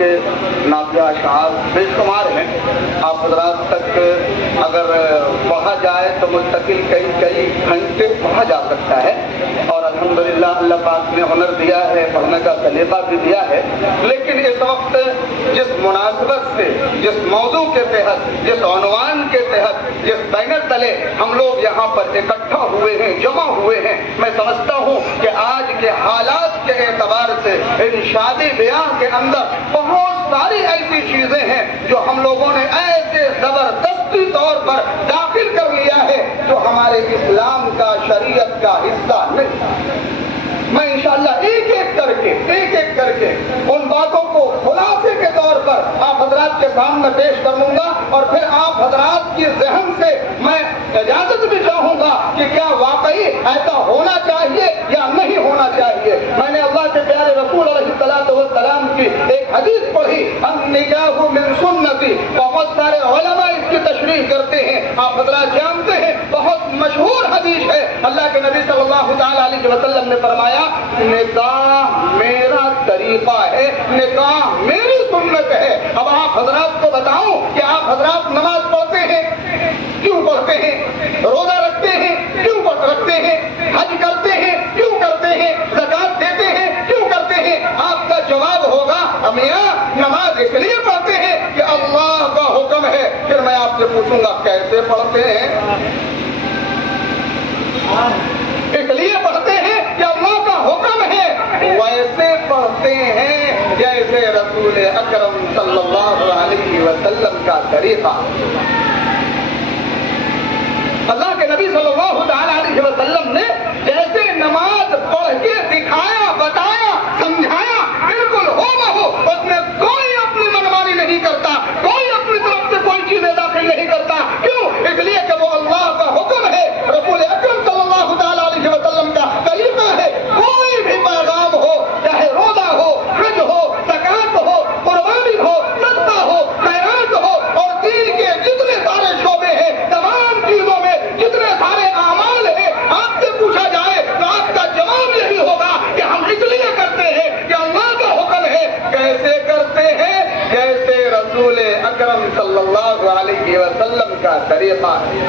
کے نافیہ اشعار بے شمار ہیں، آپ حضرات تک اگر پڑھا جائے تو مستقل کئی گھنٹے پڑھا جا سکتا ہے، اور الحمدللہ اللہ پاک نے ہنر دیا ہے، پڑھنے کا سلیقہ بھی دیا ہے۔ لیکن اس وقت جس مناسبت سے، جس موضوع کے تحت، جس عنوان کے تحت، جس بینر تلے ہم لوگ یہاں پر اکٹھا ہوئے ہیں، جمع ہوئے ہیں، میں سمجھتا ہوں کہ آج کے حالات کے اعتبار سے ان شادی بیاہ کے اندر بہت ساری ایسی چیزیں ہیں جو ہم لوگوں نے ایسے زبردستی طور پر داخل کر لیا ہے جو ہمارے اسلام کا، شریعت کا حصہ نہیں۔ میں انشاءاللہ ایک ایک کر کے ان باتوں کو خلاصے کے طور پر آپ حضرات کے سامنے پیش کر لوں گا، اور پھر آپ حضرات کی ذہن سے میں اجازت بھی چاہوں گا کہ کیا واقعی ایسا ہونا چاہیے یا نہیں ہونا چاہیے۔ میں نے اللہ کے پیارے رسول علیہ السلام کی ایک حدیث پڑھی، النکاح من سنتی، بہت سارے علماء اس کی تشریح کرتے ہیں، آپ حضرات جانتے ہیں، بہت مشہور حدیث ہے۔ اللہ کے نبی صلی اللہ تعالی علیہ وسلم نے فرمایا نکاح میرا طریقہ ہے، نکاح میری سنت ہے۔ اب آپ حضرات کو بتاؤں کہ آپ حضرات نماز پڑھتے ہیں، کیوں پڑھتے ہیں؟ روزہ رکھتے ہیں، کیوں رکھتے ہیں؟ حج کرتے ہیں، کیوں کرتے ہیں؟ زکات دیتے ہیں، کیوں کرتے ہیں؟ آپ کا جواب ہوگا میاں نماز اس لیے پڑھتے ہیں کہ اللہ کا حکم ہے۔ پھر میں آپ سے پوچھوں گا کیسے پڑھتے ہیں؟ اس لیے پڑھتے ہیں کہ اللہ کا حکم ہے، ویسے پڑھتے ہیں جیسے رسول اکرم صلی اللہ علیہ وسلم کا طریقہ۔ اللہ کے نبی صلی اللہ تعالی علیہ وسلم نے جیسے نماز پڑھ کے دکھایا، بتایا، سمجھایا، بالکل ہو بہو، اس میں کوئی اپنی منمانی نہیں کرتا، کوئی اپنی طرف سے کوئی چیزیں داخل نہیں کرتا۔ کیوں؟ اس لیے کہ وہ اللہ کا حکم ہے، رسول اکرم صلی اللہ تعالی علیہ وسلم کا طریقہ ہے۔ کوئی بھی پیغام ہو، چاہے روزہ ہو، حج ہو، زکات ہو، قربانی ہو، صدقہ ہو، خیرات ہو، اور دین کے جتنے سارے شعبے ہیں، تمام چیزوں میں جتنے سارے اعمال ہیں، آپ سے پوچھا جائے تو آپ کا جواب یہی ہوگا کہ ہم اس لیے کرتے ہیں کہ اللہ کا حکم ہے۔ کیسے کرتے ہیں؟ جیسے رسول اکرم صلی اللہ علیہ وسلم کا طریقہ ہے۔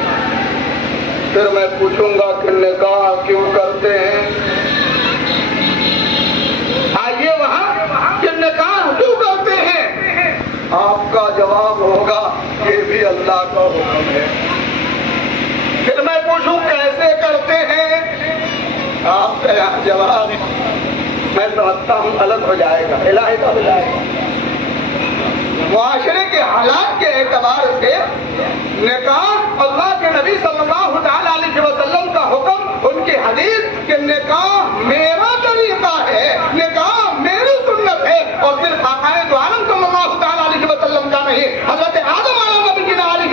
پھر میں پوچھوں گا کہ نکاح کیوں کرتے ہیں؟ آئیے وہاں کہ نکاح کیوں کرتے ہیں؟ آپ کا جواب ہوگا یہ بھی اللہ کا حکم ہے۔ پھر میں پوچھوں کیسے کرتے ہیں؟ آپ کا جواب میں سمجھتا ہوں الگ ہو جائے گا، علیحدہ ہو جائے گا۔ معاشرے کے حالات کے اعتبار سے نکاح اللہ کے نبی صلی اللہ تعالی علیہ وسلم کا حکم، ان کی حدیث کہ نکاح میرا طریقہ ہے، نکاح میری سنت ہے، اور صرف آقائے عالم صلی اللہ تعالی علیہ وسلم کا نہیں، حضرت آدم علیہ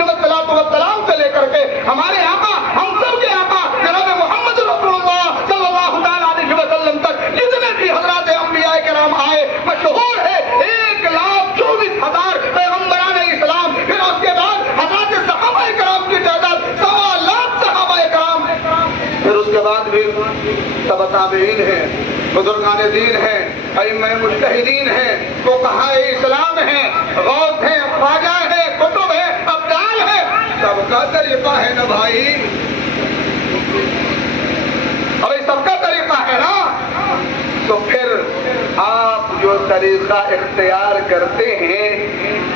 السلام سے لے کر کے ہمارے آقا، ہم سب کے آقا جناب محمد رسول اللہ صلی اللہ تعالی علیہ وسلم تک جتنے بھی حضرات انبیاء کرام آئے، مشہور ہے 1,24,000 پیغمبران اسلام، پھر اس کے بعد حضرات صحابہ کرام کی تعداد 1,25,000 صحابہ کرام، پھر اس کے بعد بھی تبع تابعین ہیں، بزرگان دین ہیں، ائمہ مجتہدین ہیں، فقہاء اسلام ہیں، غوث ہیں، خواجہ ہیں، کتب ہیں، ابدال ہیں، سب کا طریقہ ہے نا بھائی؟ ابھی سب کا طریقہ ہے نا؟ تو پھر آپ جو طریقہ اختیار کرتے ہیں،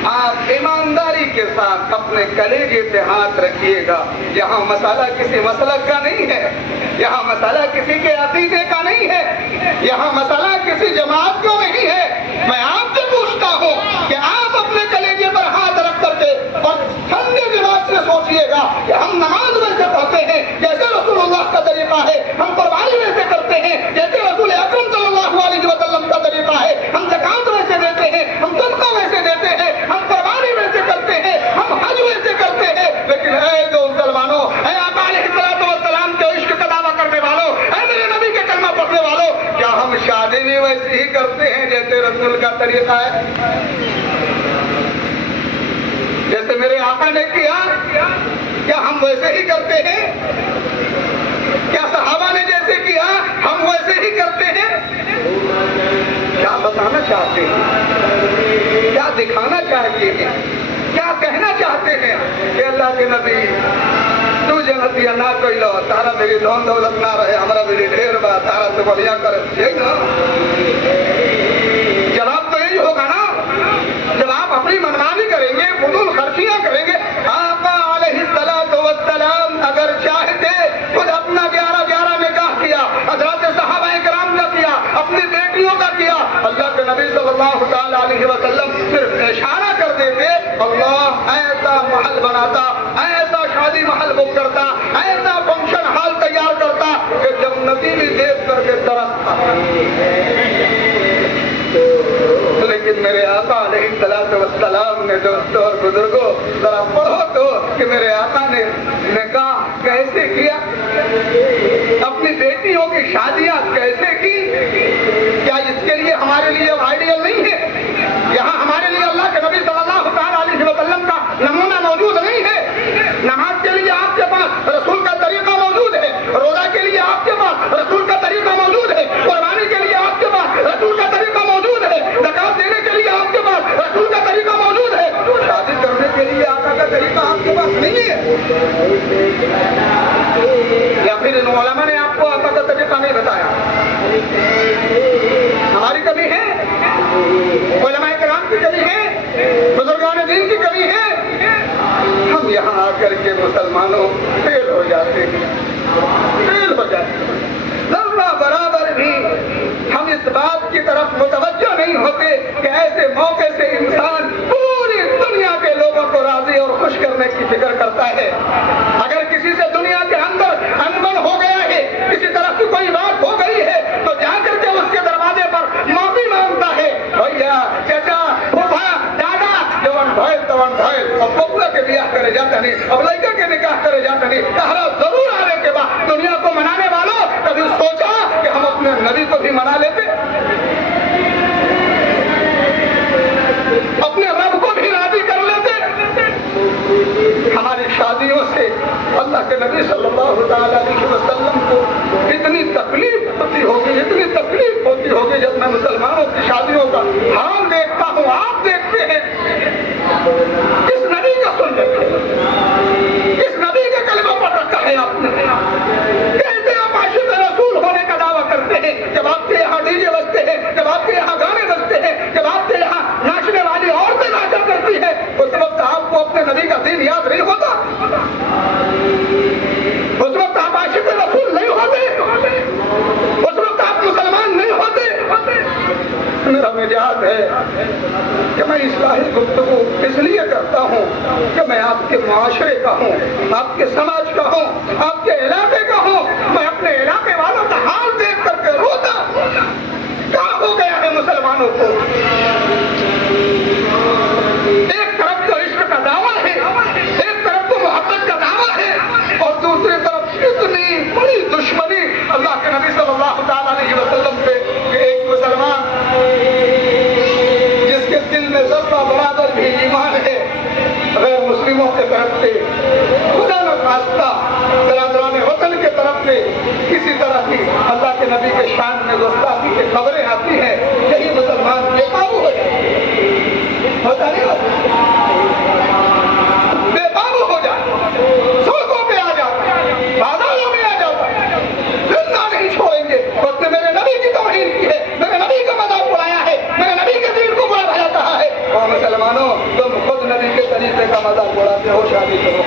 آپ ایمانداری کے ساتھ اپنے کلیجے پہ ہاتھ رکھیے گا۔ یہاں مسئلہ کسی مسلک کا نہیں ہے، یہاں مسئلہ کسی کے عقیدے کا نہیں ہے، یہاں مسئلہ کسی جماعت کا نہیں ہے۔ میں آپ سے پوچھتا ہوں کہ آپ اپنے کلیجے پر ہاتھ رکھ کر کے اور ٹھنڈے دماغ سے سوچیے گا کہ ہم نماز ویسے پڑھتے ہیں جیسے رسول اللہ کا طریقہ ہے، ہم قربانی ویسے کرتے ہیں جیسے رسول اکرم صلی اللہ علیہ وسلم کا طریقہ ہے، ہم زکات ویسے دیتے ہیں، ہم صدقہ ویسے دیتے ہیں، ہم قربانی ویسے کرتے ہیں، ہم حج ویسے کرتے ہیں۔ لیکن اے جو مسلمانوں، اے آقا علیہ السلام کے عشق کا دعویٰ کرنے والوں، اے میرے نبی کے کلمہ پڑھنے والوں، کیا ہم شادی بھی ویسے ہی کرتے ہیں جیسے رسول کا طریقہ ہے؟ جیسے میرے آقا نے کیا، کیا ہم ویسے ہی کرتے ہیں؟ کیا صحابہ نے جیسے کیا ہم ویسے ہی کرتے ہیں؟ کیا بتانا چاہتے ہیں؟ دکھانا چاہتے ہیں؟ کیا کہنا چاہتے ہیں کہ اللہ کے نبی تو جنتی نہ کوئی لو تارا میری دھون دولت نہ رہے ہمارا میری ڈھیر با تارا تو بڑھیا کر یہی نا جواب تو یہی ہوگا نا جب آپ اپنی منمانی کریں گے فضول خرچیاں کریں گے آقا علیہ السلام اگر چاہتے خود اپنا 11 نکاح کیا حضرات صحابہ کرام کا کیا اپنی بیٹیوں کا کیا اللہ کے نبی صلی اللہ تعالی علیہ وسلم صرف اشارہ کر دیتے اللہ ایسا محل بناتا ایسا شادی محل بک کرتا ایسا فنکشن ہال تیار کرتا کہ جب نبی بھی دیکھ کر کے ترستا لیکن میرے آقا علیہ السلام نے دوستوں اور بزرگوں ذرا پڑھو تو کہ میرے آقا نے نکاح کیسے کیا اپنی بیٹیوں کی شادیاں کیسے کی کیا اس کے لیے ہمارے لیے آئیڈیل نہیں ہے یہاں ہمارے لیے اللہ کے نبی صلی اللہ تعالی علیہ وسلم کا نمونہ موجود نہیں ہے نماز کے لیے آپ کے پاس رسول کا طریقہ موجود ہے روزہ کے لیے آپ کے پاس رسول کا طریقہ موجود ہے قربانی کے لیے آپ کے پاس رسول کا طریقہ موجود ہے زکات دینے کے لیے آپ کے پاس رسول کا طریقہ موجود ہے شادی کرنے کے لیے آقا کا طریقہ آپ کے پاس نہیں ہے یا پھر ان علماء نے آپ کو آقا کا طریقہ نہیں بتایا ہماری کمی ہے علماء کرام کی کمی ہے بزرگان دین کی کمی ہے ہم یہاں آ کر کے مسلمانوں فیل ہو جاتے ہیں ذرہ برابر بھی ہم اس بات کی طرف متوجہ نہیں ہوتے کہ ایسے موقع سے انسان پوری دنیا کے لوگوں کو راضی اور خوش کرنے کی فکر کرتا ہے اگر کسی سے دنیا کے اندر انبن ہو گیا ہے کسی طرح کی کوئی بات ہو گئی ہے تو جا کر کے اس کے دروازے پر معافی مانگتا ہے بھیا چچا پھوپھا دادا جوان بھائل اب ببلا کے بیاہ کرے جاتا نہیں اب لڑکا کے نکاح کرے جاتا نہیں تہرا ضرور آنے کے بعد دنیا کو منانے والوں کبھی سوچا کہ ہم اپنے نبی کو بھی منا لیتے اپنے رب کو بھی راضی کر لیتے ہماری شادیوں سے اللہ کے نبی صلی اللہ تعالی علیہ وسلم کو اتنی تکلیف ہوتی ہوگی جب میں مسلمانوں کی شادیوں کا حال دیکھتا ہوں آپ دیکھتے ہیں کس نبی کا سن رکھا ہے کس نبی کے کلمہ پر رکھا ہے آپ نے کیسے آپ عاشق رسول ہونے کا دعویٰ کرتے ہیں جب آپ کے یہاں ڈی جے بجتے ہیں جب آپ کے یہاں گانے بجتے ہیں جب آپ کے یہاں ناچنے والی عورتیں ناچا کرتی ہیں اس وقت آپ کو اپنے نبی کا دین یاد نہیں ہوتا اس وقت آپ عاشق رسول نہیں ہوتے اس وقت آپ مسلمان نہیں ہوتے میرا مزاج ہے کہ میں اصلاحی گفتگو اس لیے کرتا ہوں کہ میں آپ کے معاشرے کا ہوں آپ کے سماج کا ہوں آپ کے علاقے کا ہوں میں اپنے علاقے والوں کا حال دیکھ کر کے روتا کیا ہو گیا ہے مسلمانوں کو ایک طرف تو عشق کا دعویٰ ہے ایک طرف تو محبت کا دعویٰ ہے اور دوسری طرف اتنی بڑی دشمنی اللہ کے نبی صلی اللہ تعالی علیہ وسلم سے کہ ایک مسلمان جس کے دل میں ذرہ برابر بھی ایمان ہے غیر مسلموں کے طرف سے خدا نخواستہ برادران وطن کے طرف سے کسی طرح کی اللہ کے نبی کے شان میں گستاخی کی خبریں آتی ہیں یہی مسلمان بے قابو ہو جائے ہوتا نہیں بے قابو ہو جائے سڑکوں پہ آ جاتا بازاروں میں آ جاتا زندہ نہیں چھوڑیں گے اس نے میرے نبی کی توہین کی ہے میرے نبی کا مذاق اڑایا ہے میرے نبی کے دین کو برا بھلا کہا ہے اور مسلمانوں تم خود نبی کے طریقے کا مذاق اڑاتے ہو شادی کرو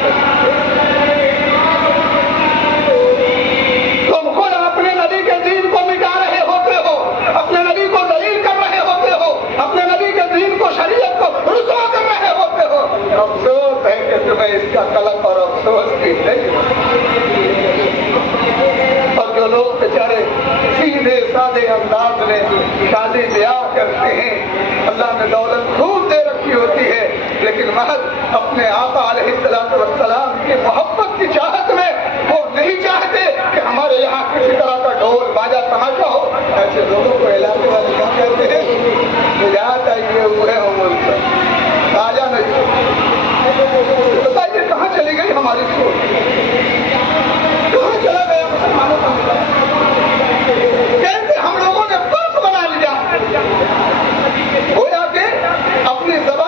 تم خود اپنے نبی کے دین کو مٹا رہے ہوتے ہو اپنے نبی کو ذلیل کر رہے ہوتے ہو اپنے نبی کے دین کو شریعت کو رسوا کر رہے ہوتے ہو افسوس ہے کہ تمہیں اس کا قلق اور افسوس بھی نہیں اور جو لوگ بیچارے سیدھے سادے انداز میں شادی بیاہ کرتے ہیں اللہ نے دولت خوب دے رکھی ہوتی ہے لیکن محض اپنے آقا علیہ السلام کی محبت کی چاہت میں وہ نہیں چاہتے کہ ہمارے یہاں کسی طرح کا ڈھول باجا تماشا ہو ایسے لوگوں کو علاقے والے کیا کہتے ہیں یاد آئیے ہوئے ہوں ان سے باجا نہیں بتائیے کہاں چلی گئی ہماری سوچ کہاں چلا گیا مسلمانوں کا مطلب کیسے ہم لوگوں نے فرق بنا لیا گویا کہ اپنی زبان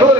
2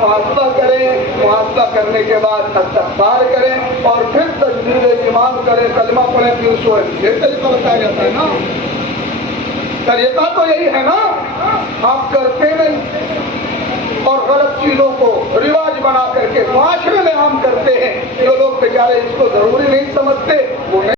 محاسبہ کریں، محاسبہ کرنے کے بعد استغفار کریں اور پھر تجدید ایمان کریں، کلمہ پڑھیں، پھر سوئیں. یہ طریقہ بتایا جاتا ہے نا. طریقہ تو یہی ہے نا. آپ کرتے نہیں اور غلط چیزوں کو رواج بنا کر کے معاشرے میں عام کرتے ہیں. جو لوگ بیچارے اس کو ضروری نہیں سمجھتے وہ